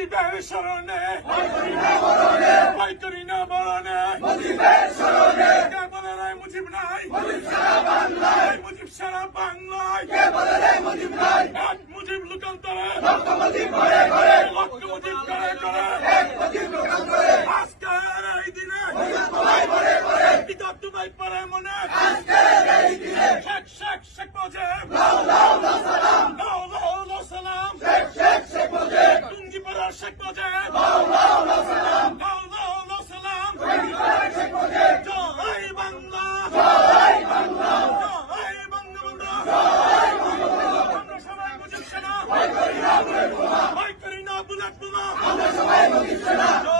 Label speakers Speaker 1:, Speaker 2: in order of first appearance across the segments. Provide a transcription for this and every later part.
Speaker 1: মুজিবের স্মরণে। ভয় করি না মরণে বলে রে মুজিব নাই। মুজিব সারা বাংলায়। এক মুজিব লোকান্তরে লক্ষ মুজিব করে করে আজকের এই দিনে পিতা তোমায় পরে মনে শেখ শেখ শেখ মুজিব লাও লাও লাও সালাম টুঙ্গিপাড়ার শেখ মুজিব লাও লাও সালাম জয় বাংলা জয় বঙ্গবন্ধু আমরা সবাই সেনা ভয় করি না বুলেট বোমা। আমরা সবাই জয়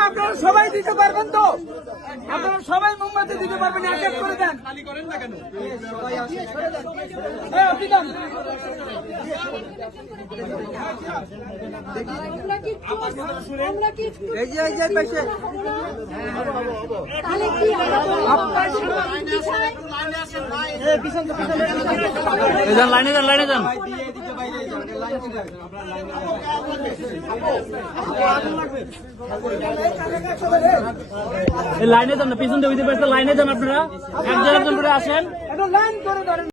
Speaker 2: আপনারা সবাই দিতে পারবেন তো? আপনারা সবাই মোমবাতি দিতে পারবেন এক এক করে দেন। করেন না কেন আপনি দেন।
Speaker 3: আমরা কি একটু আমরা কি একটু
Speaker 2: এই যে এই যে পাশে।
Speaker 3: তাহলে কি আপনার
Speaker 4: যান লাইনে যান লাইনে যান। লাইনে যান না পিছন দিয়ে লাইনে যান আপনারা। একজন করে আসেন।
Speaker 2: লাইন করে